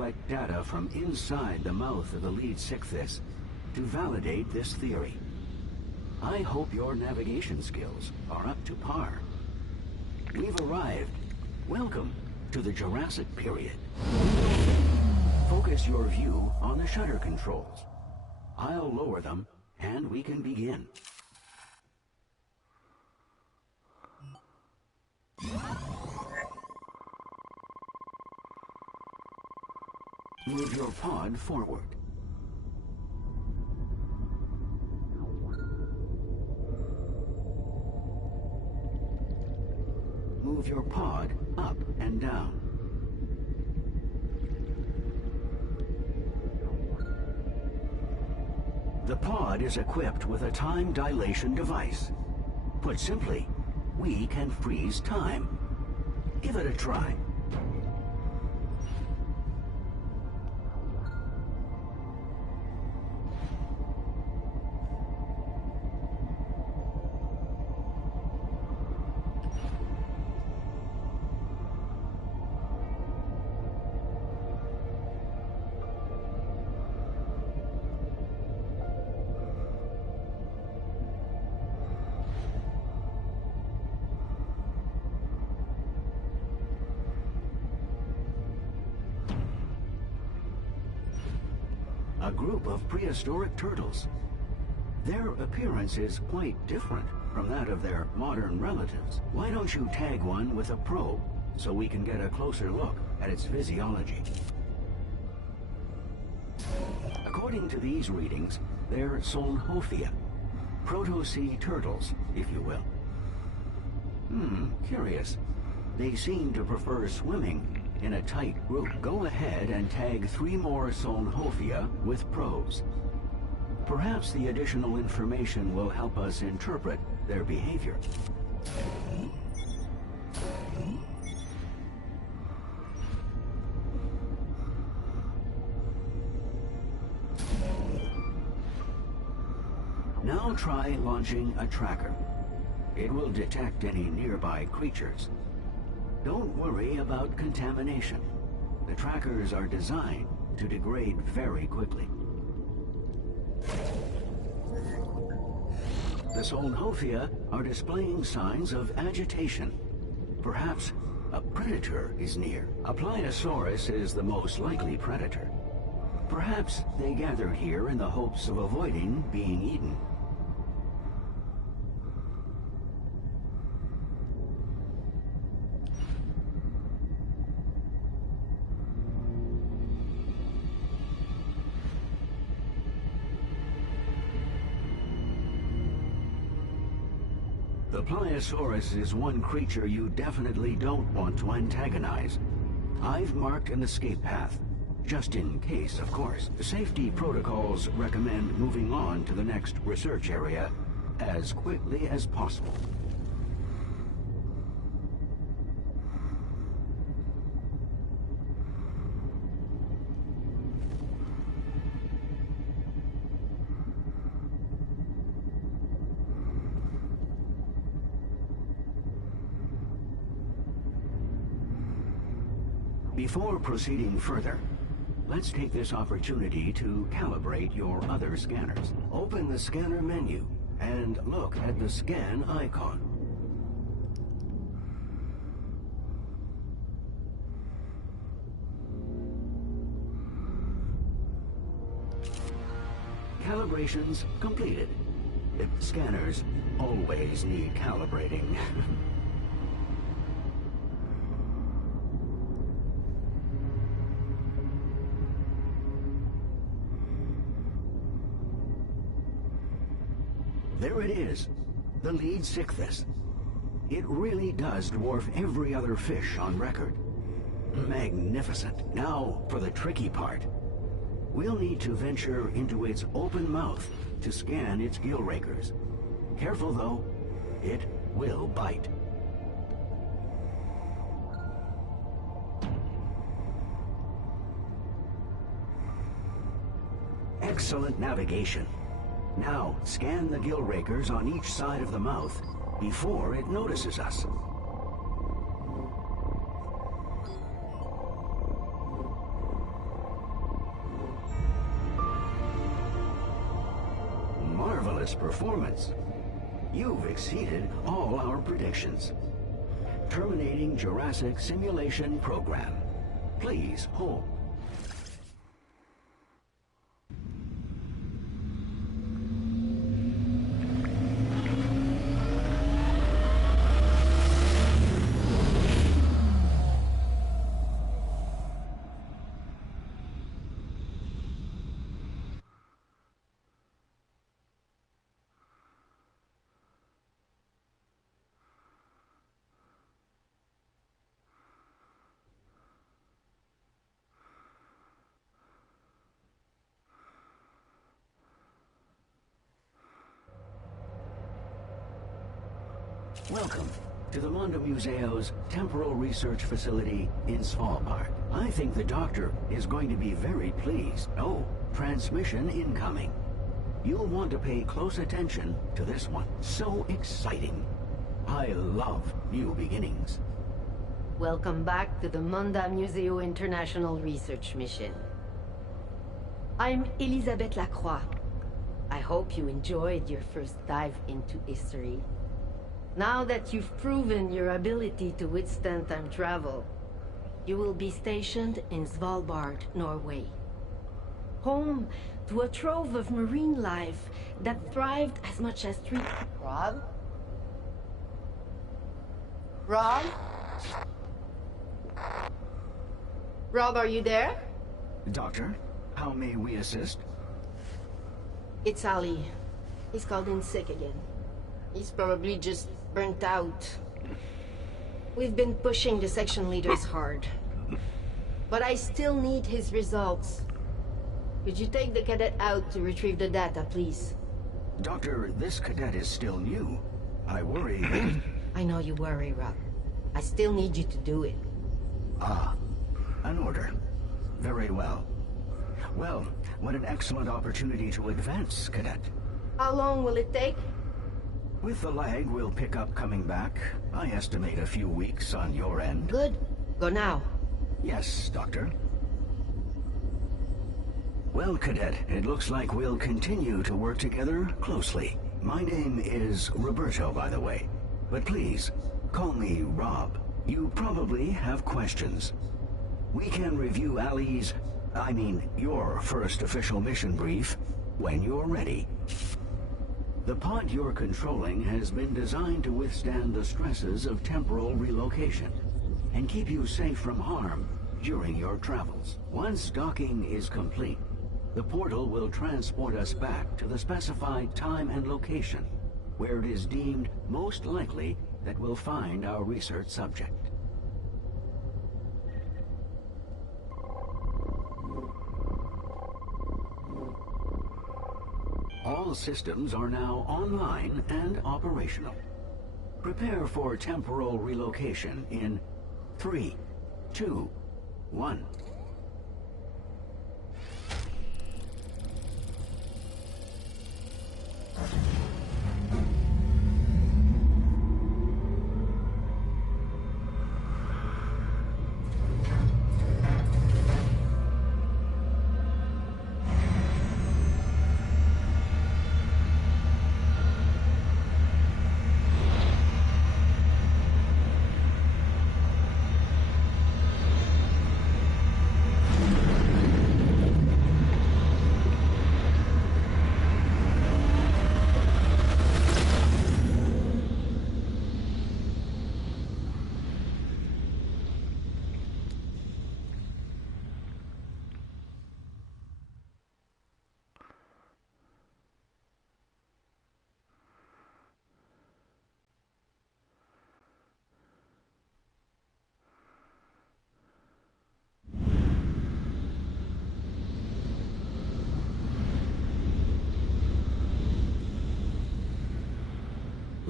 collect data from inside the mouth of the lead Sikhthis to validate this theory. I hope your navigation skills are up to par. We've arrived. Welcome to the Jurassic period. Focus your view on the shutter controls. I'll lower them, and we can begin. Move your pod forward. Move your pod up and down. The pod is equipped with a time dilation device. Put simply, we can freeze time. Give it a try. A group of prehistoric turtles. Their appearance is quite different from that of their modern relatives. Why don't you tag one with a probe so we can get a closer look at its physiology? According to these readings, they're Solnhofia, proto-sea turtles, if you will. Curious. They seem to prefer swimming in a tight group. Go ahead and tag 3 more Solnhofia with probes. Perhaps the additional information will help us interpret their behavior. Now try launching a tracker. It will detect any nearby creatures. Don't worry about contamination. The trackers are designed to degrade very quickly. The Solnhofia are displaying signs of agitation. Perhaps a predator is near. A Pliosaurus is the most likely predator. Perhaps they gathered here in the hopes of avoiding being eaten. The Pliosaurus is one creature you definitely don't want to antagonize. I've marked an escape path, just in case, of course. Safety protocols recommend moving on to the next research area as quickly as possible. Before proceeding further, let's take this opportunity to calibrate your other scanners. Open the scanner menu and look at the scan icon. Calibrations completed. Scanners always need calibrating. There it is, the lead Sikhthis. It really does dwarf every other fish on record. Magnificent. Now for the tricky part. We'll need to venture into its open mouth to scan its gill rakers. Careful though, it will bite. Excellent navigation. Now, scan the gill rakers on each side of the mouth before it notices us. flawless performance. You've exceeded all our predictions. Terminating Jurassic Simulation Program. Please hold. Welcome to the Mondo Museo's Temporal Research Facility in Svalbard. I think the doctor is going to be very pleased. Oh, transmission incoming. You'll want to pay close attention to this one. So exciting. I love new beginnings. Welcome back to the Mondo Museo International Research Mission. I'm Elisabeth Lacroix. I hope you enjoyed your first dive into history. Now that you've proven your ability to withstand time travel, you will be stationed in Svalbard, Norway. Home to a trove of marine life that thrived as much as three... Rob? Rob? Rob, are you there? Doctor, how may we assist? It's Ali. He's called in sick again. He's probably just burnt out. We've been pushing the section leaders hard. But I still need his results. Could you take the cadet out to retrieve the data, please? Doctor, this cadet is still new. I worry that... I know you worry, Rob. I still need you to do it. Ah, an order. Very well. Well, what an excellent opportunity to advance, cadet. How long will it take? With the lag we'll pick up coming back, I estimate a few weeks on your end. Good. Go now. Yes, Doctor. Well, Cadet, it looks like we'll continue to work together closely. My name is Roberto, by the way. But please, call me Rob. You probably have questions. We can review your first official mission brief when you're ready. The pod you're controlling has been designed to withstand the stresses of temporal relocation and keep you safe from harm during your travels. Once docking is complete, the portal will transport us back to the specified time and location, where it is deemed most likely that we'll find our research subject. All systems are now online and operational. Prepare for temporal relocation in 3, 2, 1.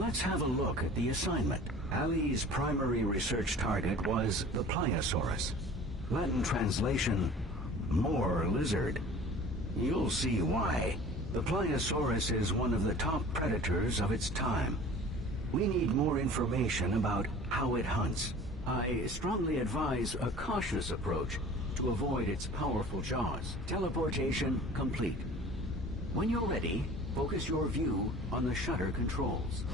Let's have a look at the assignment. Ali's primary research target was the Pliosaurus. Latin translation, more lizard. You'll see why. The Pliosaurus is one of the top predators of its time. We need more information about how it hunts. I strongly advise a cautious approach to avoid its powerful jaws. Teleportation complete. When you're ready, Focus your view on the shutter controls.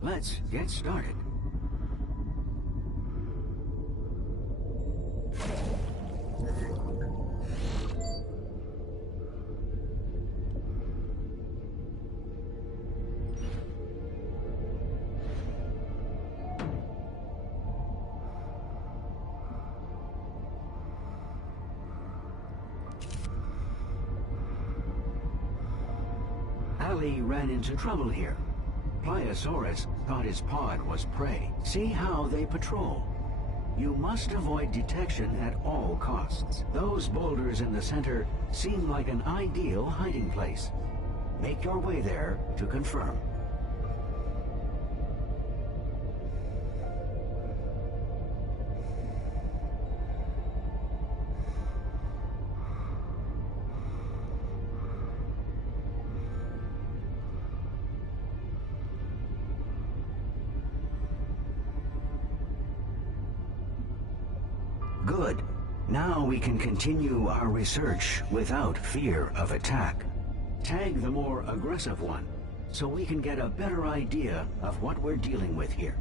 Let's get started. Ali ran into trouble here. Pliosaurus thought his pod was prey. See how they patrol. You must avoid detection at all costs. Those boulders in the center seem like an ideal hiding place. Make your way there to confirm. Good. Now we can continue our research without fear of attack. Tag the more aggressive one, so we can get a better idea of what we're dealing with here.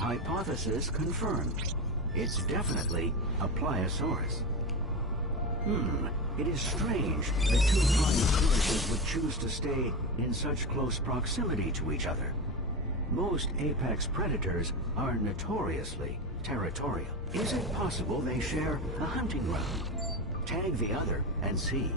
Hypothesis confirmed. It's definitely a Pliosaurus. It is strange that two Pliosauruses would choose to stay in such close proximity to each other. Most apex predators are notoriously territorial. Is it possible they share a hunting ground? Tag the other and see.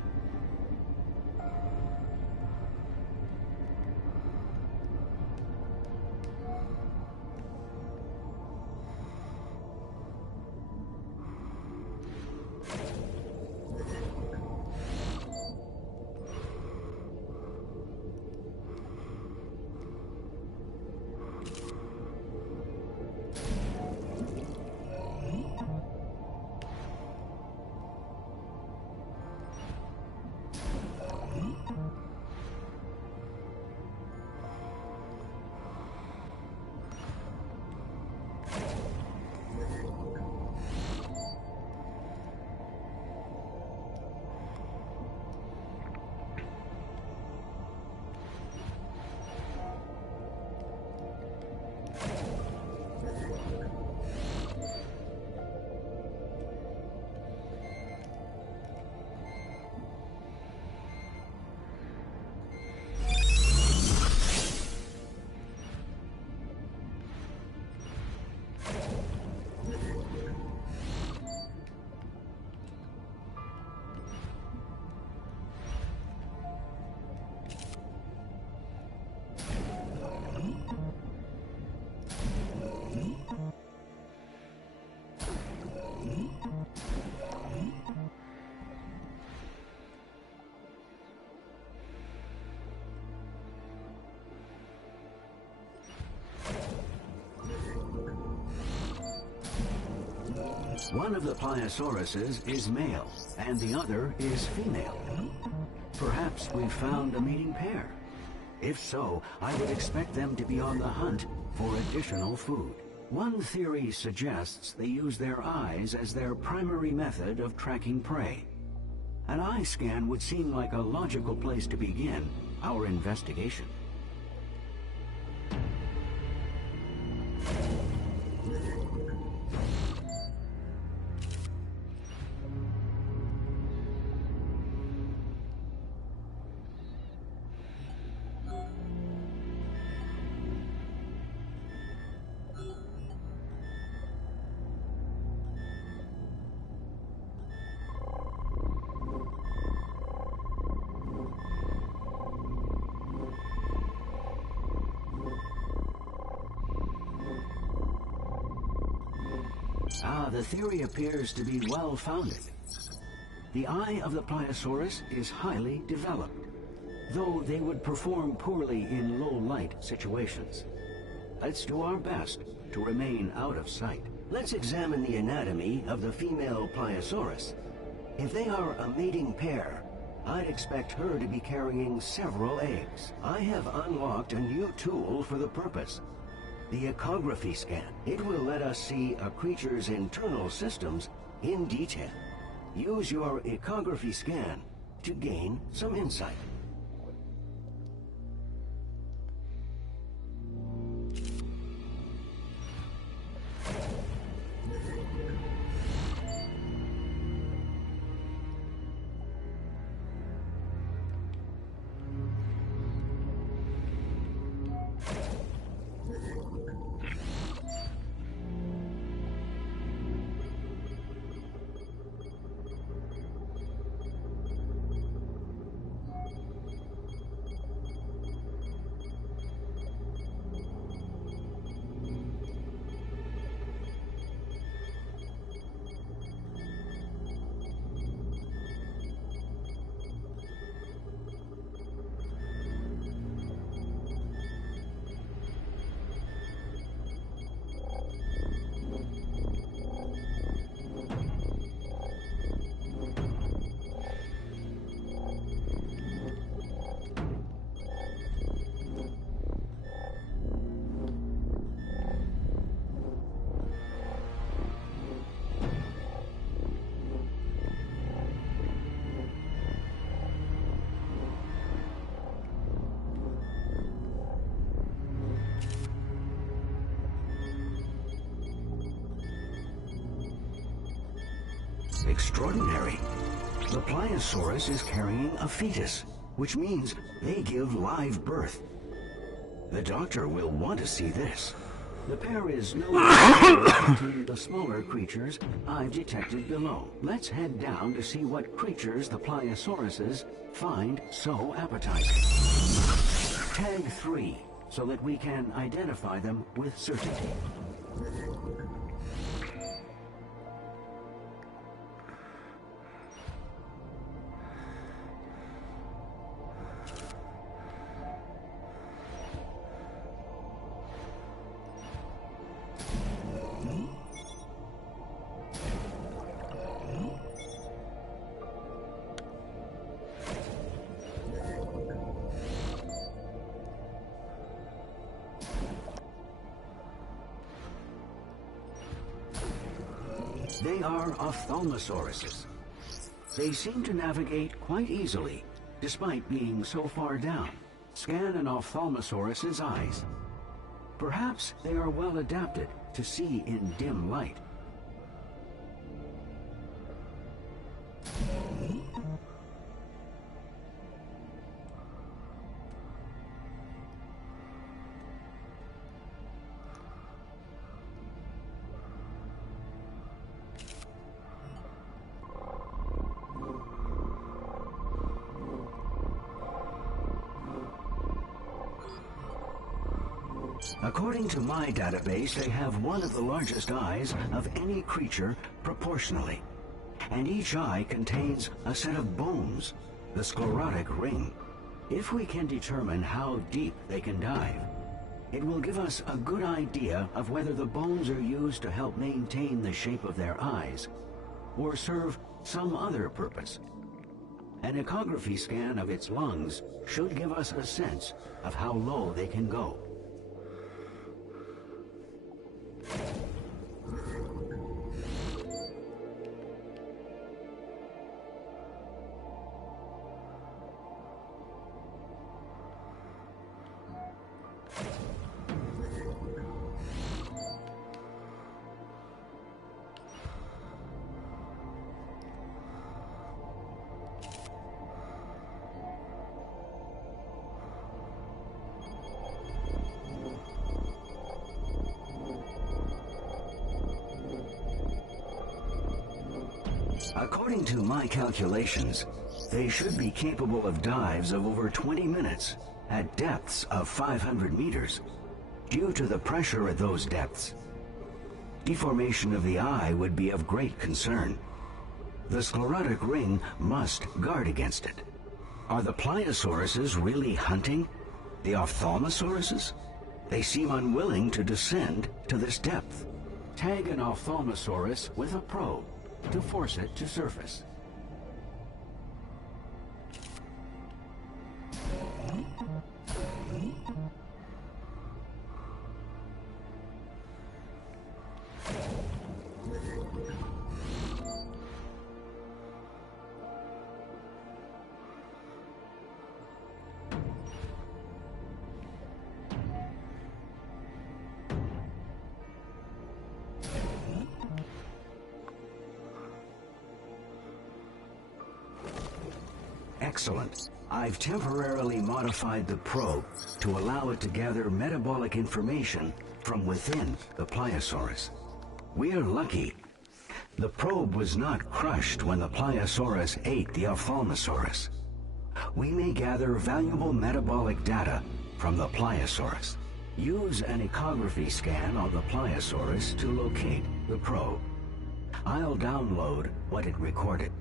One of the Pliosauruses is male, and the other is female. Perhaps we've found a mating pair. If so, I would expect them to be on the hunt for additional food. One theory suggests they use their eyes as their primary method of tracking prey. An eye scan would seem like a logical place to begin our investigation. The theory appears to be well-founded. The eye of the Pliosaurus is highly developed, though they would perform poorly in low-light situations. Let's do our best to remain out of sight. Let's examine the anatomy of the female Pliosaurus. If they are a mating pair, I'd expect her to be carrying several eggs. I have unlocked a new tool for the purpose. The ecography scan. It will let us see a creature's internal systems in detail. Use your ecography scan to gain some insight. Extraordinary. The Pliosaurus is carrying a fetus, which means they give live birth. The doctor will want to see this. The pair is no different to the smaller creatures I've detected below. Let's head down to see what creatures the Pliosauruses find so appetizing. Tag 3, so that we can identify them with certainty. They are ophthalmosauruses. They seem to navigate quite easily, despite being so far down. Scan an ophthalmosaurus's eyes. Perhaps they are well adapted to see in dim light. According to my database, they have one of the largest eyes of any creature proportionally. And each eye contains a set of bones, the sclerotic ring. If we can determine how deep they can dive, It will give us a good idea of whether the bones are used to help maintain the shape of their eyes or serve some other purpose. An ecography scan of its lungs should give us a sense of how low they can go. According to my calculations, they should be capable of dives of over 20 minutes at depths of 500 meters. Due to the pressure at those depths, deformation of the eye would be of great concern. The sclerotic ring must guard against it. Are the pliosauruses really hunting the ophthalmosauruses? They seem unwilling to descend to this depth. Tag an ophthalmosaurus with a probe to force it to surface. Excellent. I've temporarily modified the probe to allow it to gather metabolic information from within the Pliosaurus. We're lucky. The probe was not crushed when the Pliosaurus ate the Ophthalmosaurus. We may gather valuable metabolic data from the Pliosaurus. Use an ecography scan on the Pliosaurus to locate the probe. I'll download what it recorded.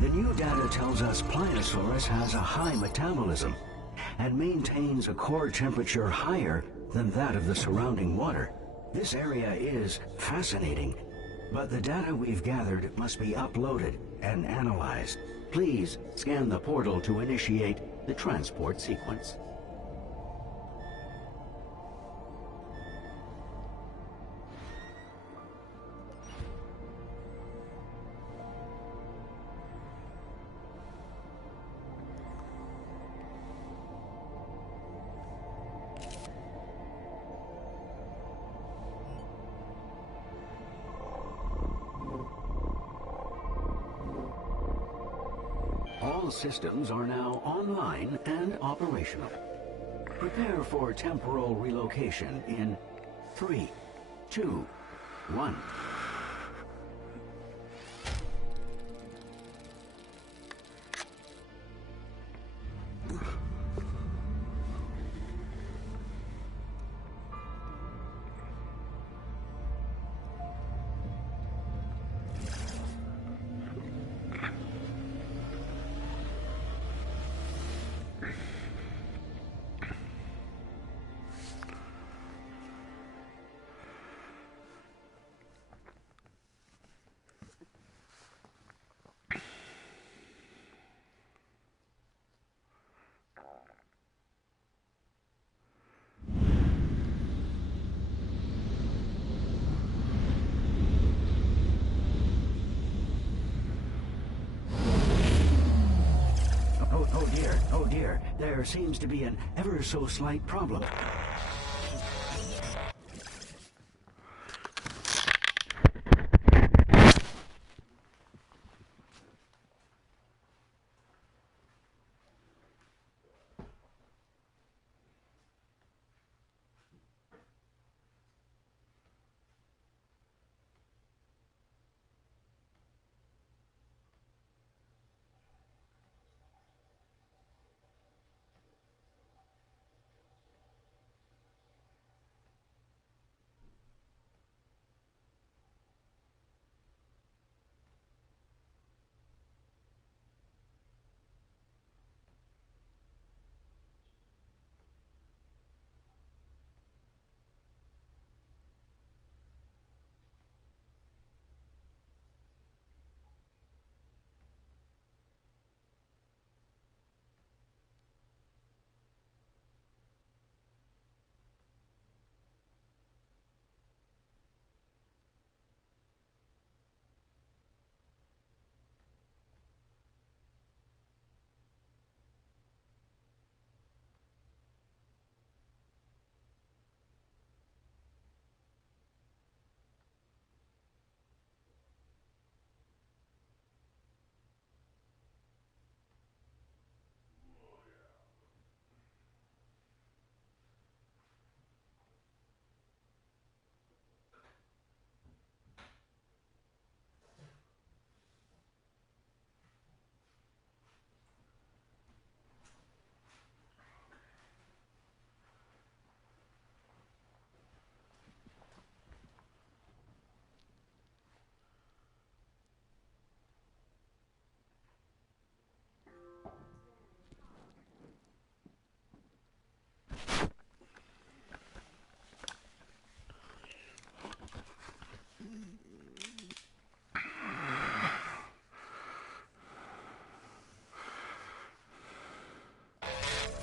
The new data tells us Pliosaurus has a high metabolism and maintains a core temperature higher than that of the surrounding water. This area is fascinating, but the data we've gathered must be uploaded and analyzed. Please scan the portal to initiate the transport sequence. All systems are now online and operational. Prepare for temporal relocation in 3, 2, 1. Oh dear, there seems to be an ever so slight problem.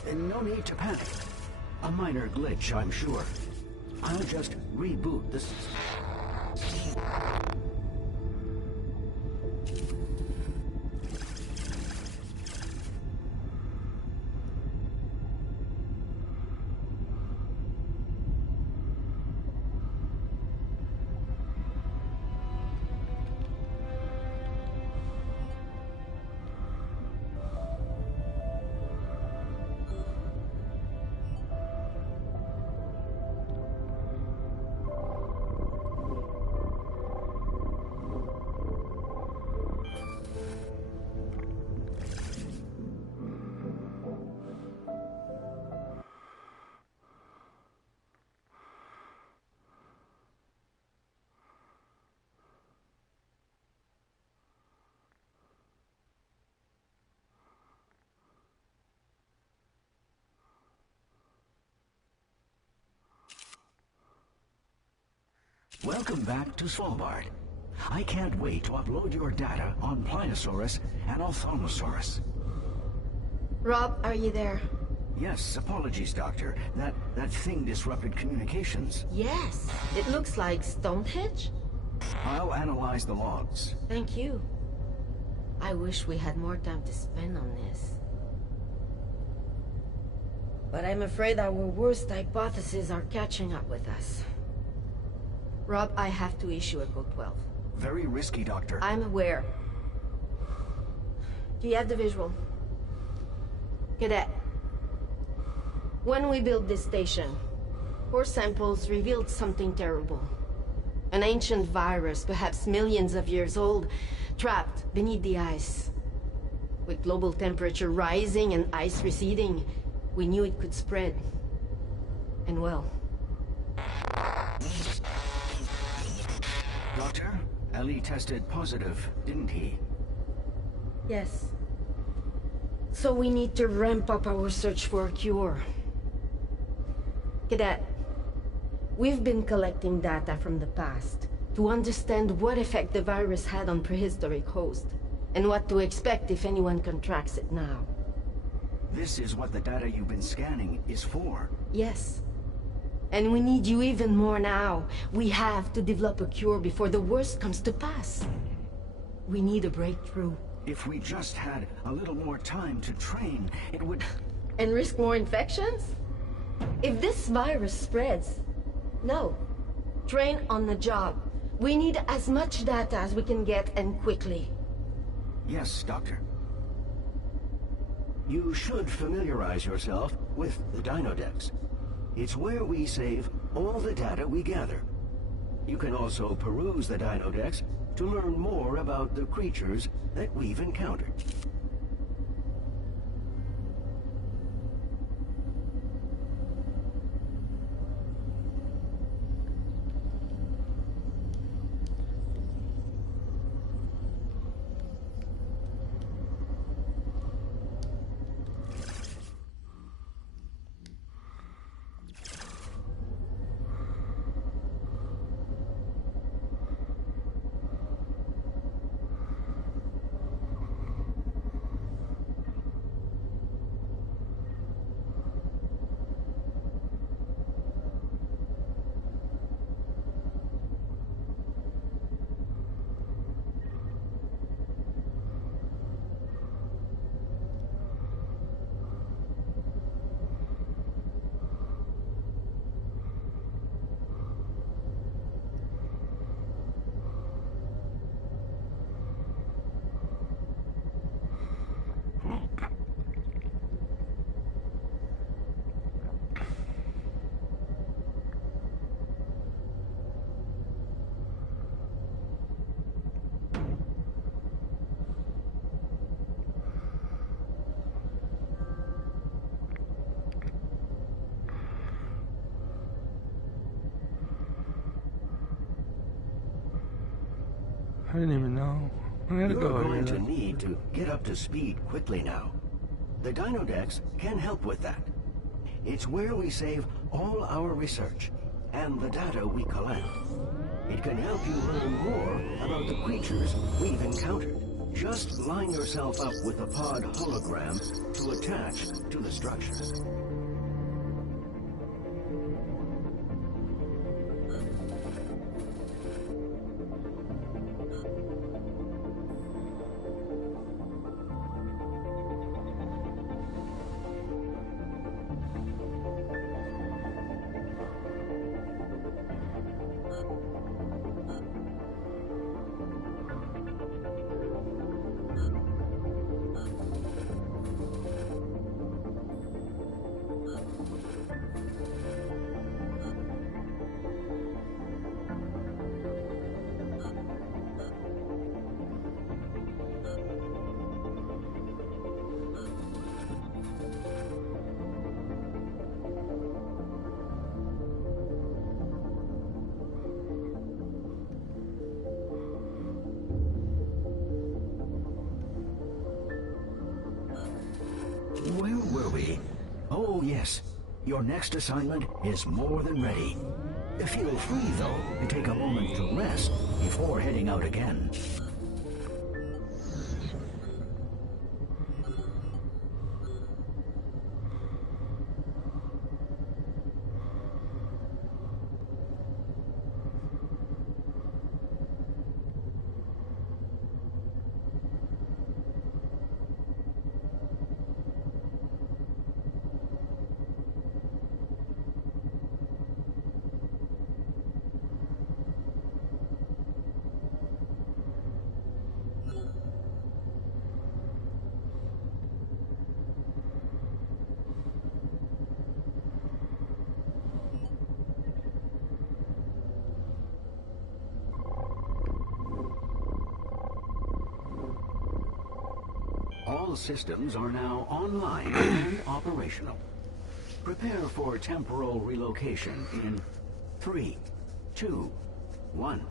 And no need to panic. A minor glitch, I'm sure. I'll just reboot the system. Welcome back to Svalbard. I can't wait to upload your data on Pliosaurus and Ophthalmosaurus. Rob, are you there? Yes, apologies, Doctor. That thing disrupted communications. Yes. It looks like Stonehenge? I'll analyze the logs. Thank you. I wish we had more time to spend on this. But I'm afraid our worst hypotheses are catching up with us. Rob, I have to issue a Code 12. Very risky, Doctor. I'm aware. Do you have the visual? Cadet. When we built this station, core samples revealed something terrible. An ancient virus, perhaps millions of years old, trapped beneath the ice. With global temperature rising and ice receding, we knew it could spread. And well... Doctor, Ali tested positive, didn't he? Yes. So we need to ramp up our search for a cure. Cadet, we've been collecting data from the past to understand what effect the virus had on prehistoric hosts, and what to expect if anyone contracts it now. This is what the data you've been scanning is for. Yes. And we need you even more now. We have to develop a cure before the worst comes to pass. We need a breakthrough. If we just had a little more time to train, it would... And risk more infections? If this virus spreads... No. Train on the job. We need as much data as we can get, and quickly. Yes, Doctor. You should familiarize yourself with the Dinodex. It's where we save all the data we gather. You can also peruse the Dinodex to learn more about the creatures that we've encountered. I didn't even know. I gotta You're go going to here. need to get up to speed quickly now. The Dinodex can help with that. It's where we save all our research and the data we collect. It can help you learn more about the creatures we've encountered. Just line yourself up with the pod hologram to attach to the structure. Where were we? Oh, yes. Your next assignment is more than ready. Feel free, though, to take a moment to rest before heading out again. All systems are now online and operational. Prepare for temporal relocation in 3, 2, 1.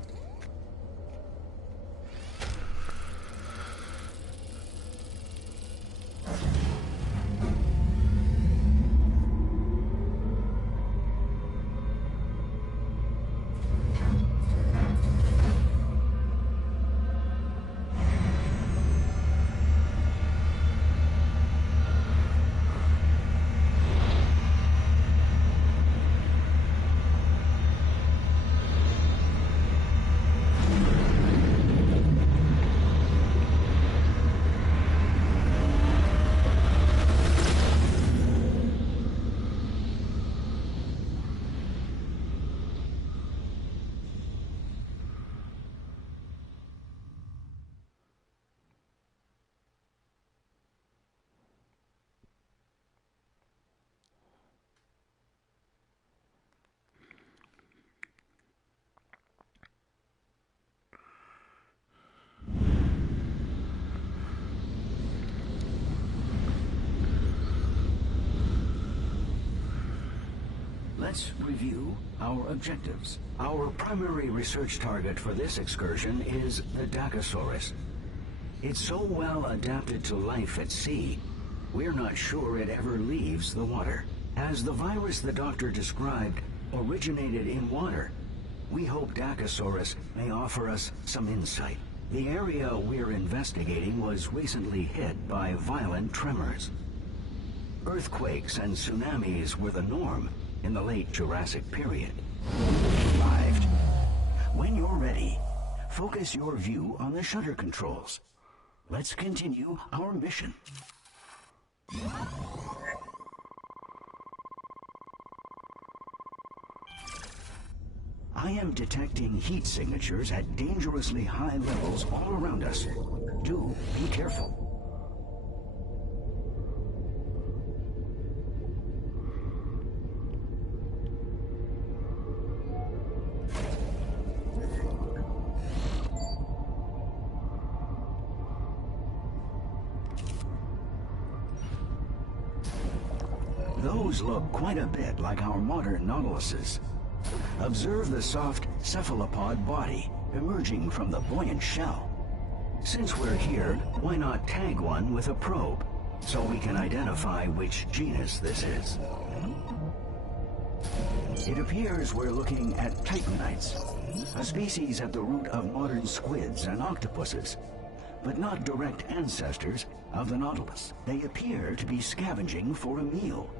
Let's review our objectives. Our primary research target for this excursion is the Dacosaurus. It's so well adapted to life at sea, we're not sure it ever leaves the water. As the virus the doctor described originated in water, we hope Dacosaurus may offer us some insight. The area we're investigating was recently hit by violent tremors. Earthquakes and tsunamis were the norm in the late Jurassic period. Arrived. When you're ready, focus your view on the shutter controls. Let's continue our mission. I am detecting heat signatures at dangerously high levels all around us. Do be careful. Those look quite a bit like our modern Nautiluses. Observe the soft cephalopod body emerging from the buoyant shell. Since we're here, why not tag one with a probe so we can identify which genus this is? It appears we're looking at Titanites, a species at the root of modern squids and octopuses. but not direct ancestors of the Nautilus. They appear to be scavenging for a meal.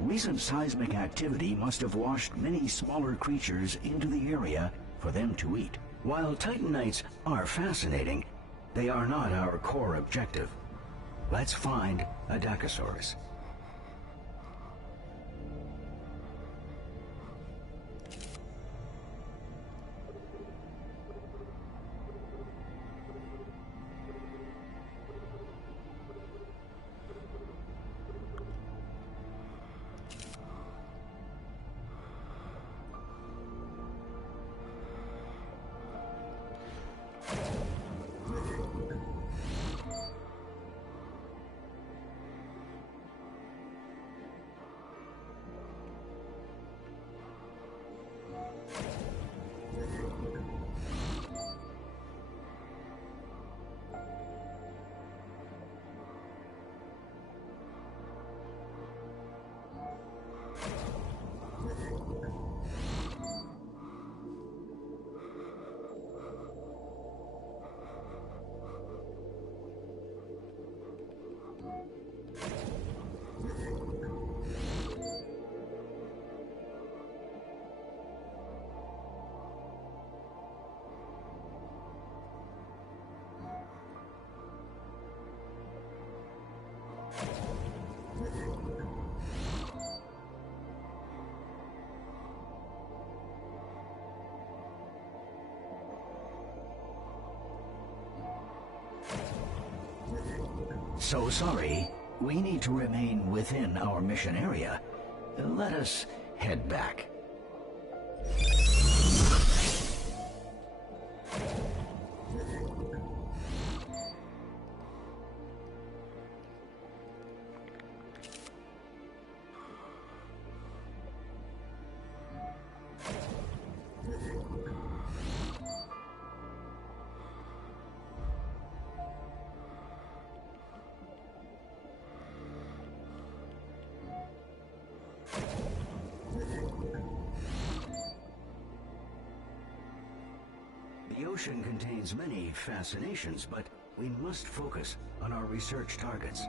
Recent seismic activity must have washed many smaller creatures into the area for them to eat. While Titanites are fascinating, they are not our core objective. Let's find a Dacosaurus. So sorry, we need to remain within our mission area. Let us head back. The ocean contains many fascinations, but we must focus on our research targets.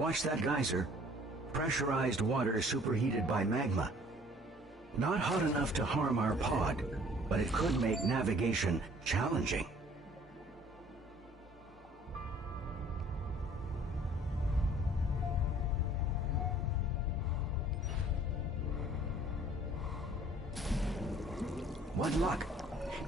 Watch that geyser. Pressurized water superheated by magma. Not hot enough to harm our pod, but it could make navigation challenging. What luck!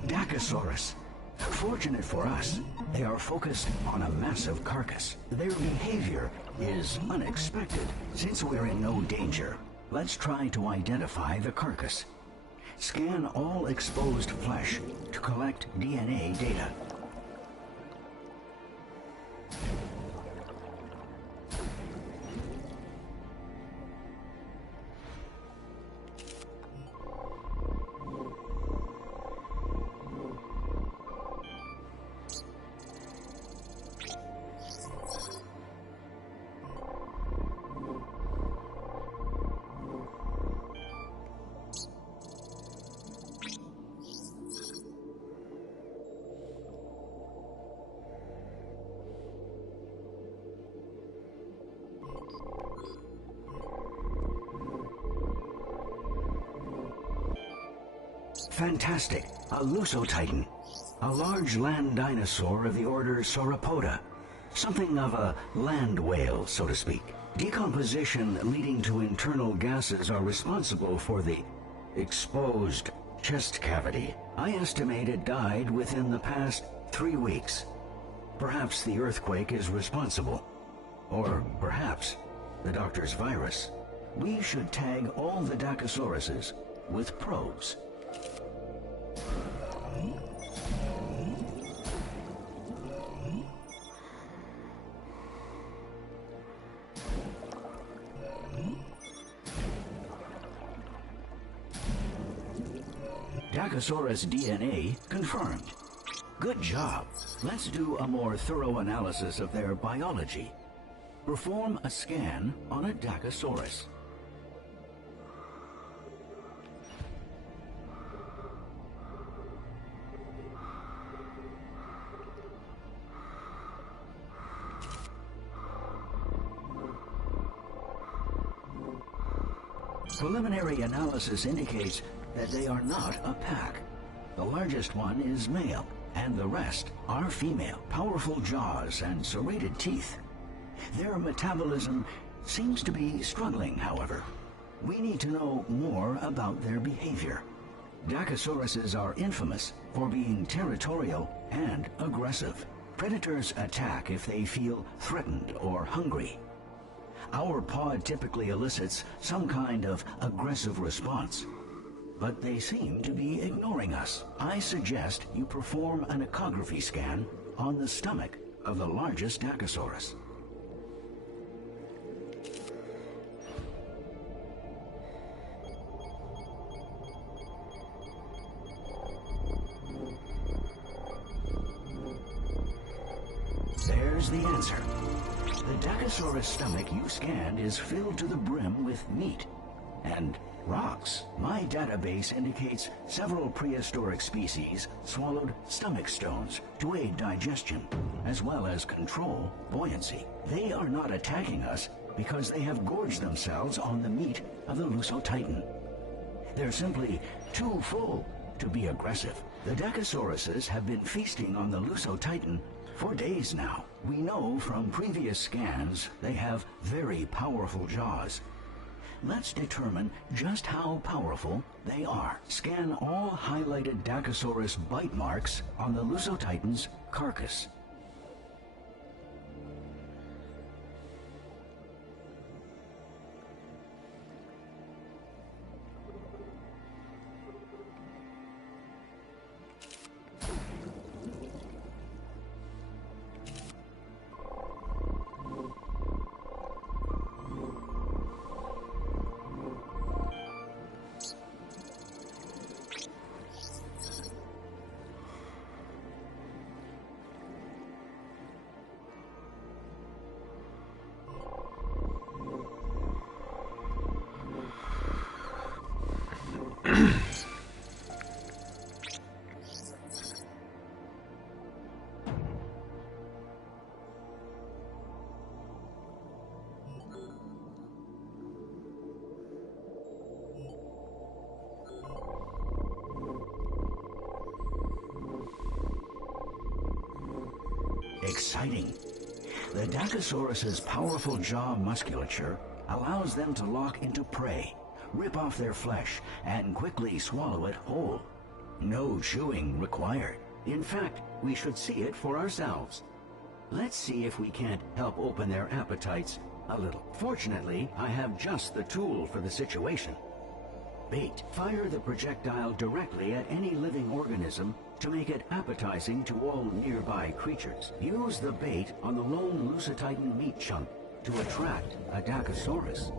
Dacosaurus. Fortunate for us, they are focused on a massive carcass. Their behavior is unexpected. Since we're in no danger, let's try to identify the carcass. Scan all exposed flesh to collect DNA data. Fantastic! A Lusotitan. A large land dinosaur of the order Sauropoda. Something of a land whale, so to speak. Decomposition leading to internal gases are responsible for the exposed chest cavity. I estimate it died within the past 3 weeks. Perhaps the earthquake is responsible. Or perhaps the doctor's virus. We should tag all the Dacosauruses with probes. Dacosaurus DNA confirmed. Good job. Let's do a more thorough analysis of their biology. Perform a scan on a Dacosaurus. Preliminary analysis indicates that they are not a pack. The largest one is male, and the rest are female. Powerful jaws and serrated teeth. Their metabolism seems to be struggling, however. We need to know more about their behavior. Dacosauruses are infamous for being territorial and aggressive. Predators attack if they feel threatened or hungry. Our pod typically elicits some kind of aggressive response, but they seem to be ignoring us. I suggest you perform an echography scan on the stomach of the largest Dacosaurus. There's the answer. The Dacosaurus stomach you scanned is filled to the brim with meat and rocks. My database indicates several prehistoric species swallowed stomach stones to aid digestion, as well as control buoyancy. They are not attacking us because they have gorged themselves on the meat of the Lusotitan. They're simply too full to be aggressive. The Dacosauruses have been feasting on the Lusotitan for days now. We know from previous scans they have very powerful jaws. Let's determine just how powerful they are. Scan all highlighted Dacosaurus bite marks on the Lusotitan's carcass. Exciting. The Dacosaurus's powerful jaw musculature allows them to lock into prey, rip off their flesh, and quickly swallow it whole. No chewing required. In fact, we should see it for ourselves. Let's see if we can't help open their appetites a little. Fortunately, I have just the tool for the situation. Bait. Fire the projectile directly at any living organism to make it appetizing to all nearby creatures. Use the bait on the lone Lusotitan meat chunk to attract a Dacosaurus.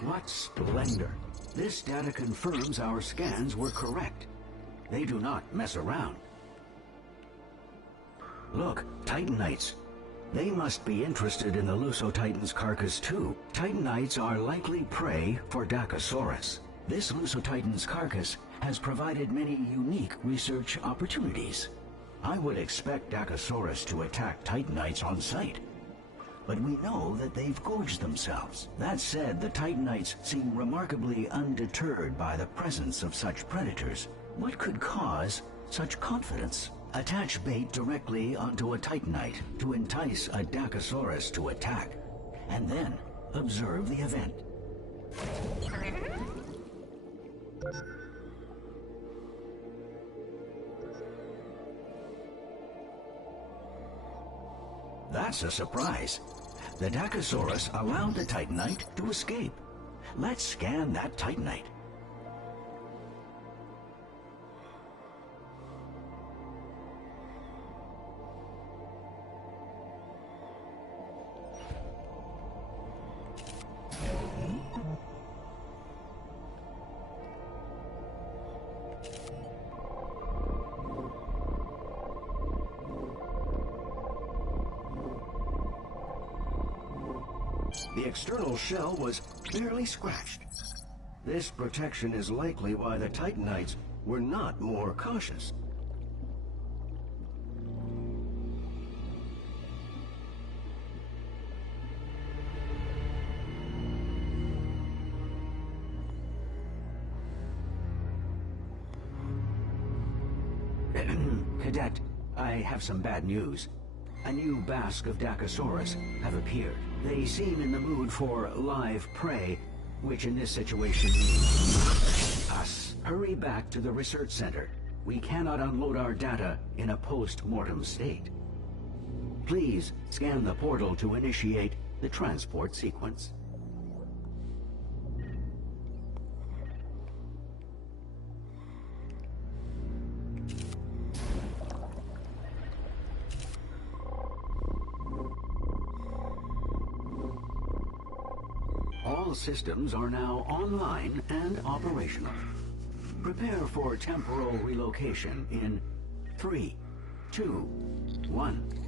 What splendor! This data confirms our scans were correct. They do not mess around. Look, Titanites. They must be interested in the Lusotitan's carcass too. Titanites are likely prey for Dacosaurus. This Lusotitan's carcass has provided many unique research opportunities. I would expect Dacosaurus to attack Titanites on sight. But we know that they've gorged themselves. That said, the Titanites seem remarkably undeterred by the presence of such predators. What could cause such confidence? Attach bait directly onto a Titanite to entice a Dacosaurus to attack, and then observe the event. That's a surprise. The Dacosaurus allowed the Titanite to escape. Let's scan that Titanite. The external shell was barely scratched. This protection is likely why the Titanites were not more cautious. Cadet, I have some bad news. A new basque of Dacosaurus have appeared. They seem in the mood for live prey, which in this situation means us. Hurry back to the research center. We cannot unload our data in a post-mortem state. Please scan the portal to initiate the transport sequence. All systems are now online and operational. Prepare for temporal relocation in 3, 2, 1.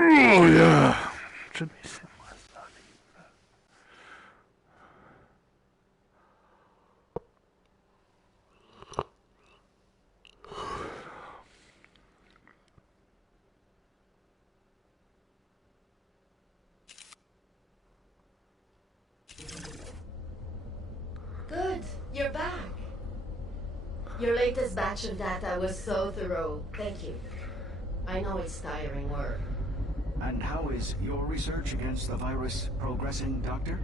Oh yeah. Should be similar stuff. Good, you're back. Your latest batch of data was so thorough. Thank you. I know it's tiring work. And how is your research against the virus progressing, Doctor?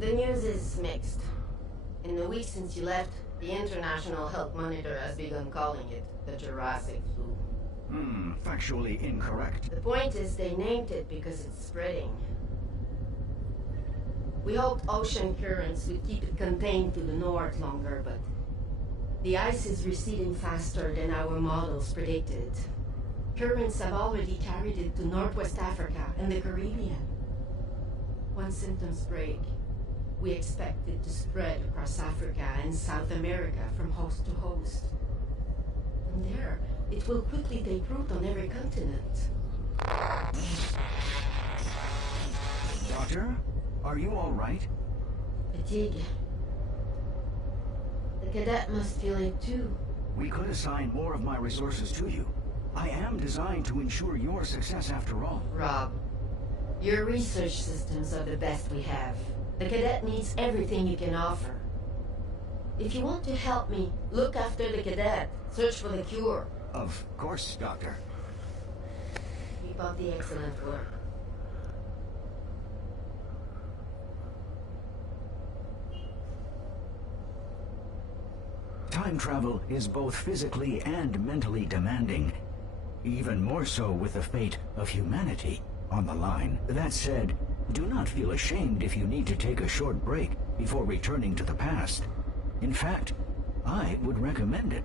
The news is mixed. In the week since you left, the International Health Monitor has begun calling it the Jurassic flu. Factually incorrect. The point is they named it because it's spreading. We hoped ocean currents would keep it contained to the north longer, but the ice is receding faster than our models predicted. Currents have already carried it to Northwest Africa and the Caribbean. Once symptoms break, we expect it to spread across Africa and South America from host to host. From there, it will quickly take root on every continent. Doctor, are you all right? Fatigue. The cadet must feel it too. We could assign more of my resources to you. I am designed to ensure your success after all. Rob, your research systems are the best we have. The cadet needs everything you can offer. If you want to help me, look after the cadet. Search for the cure. Of course, Doctor. Keep up the excellent work. Time travel is both physically and mentally demanding, even more so with the fate of humanity on the line. That said, do not feel ashamed if you need to take a short break before returning to the past. In fact, I would recommend it.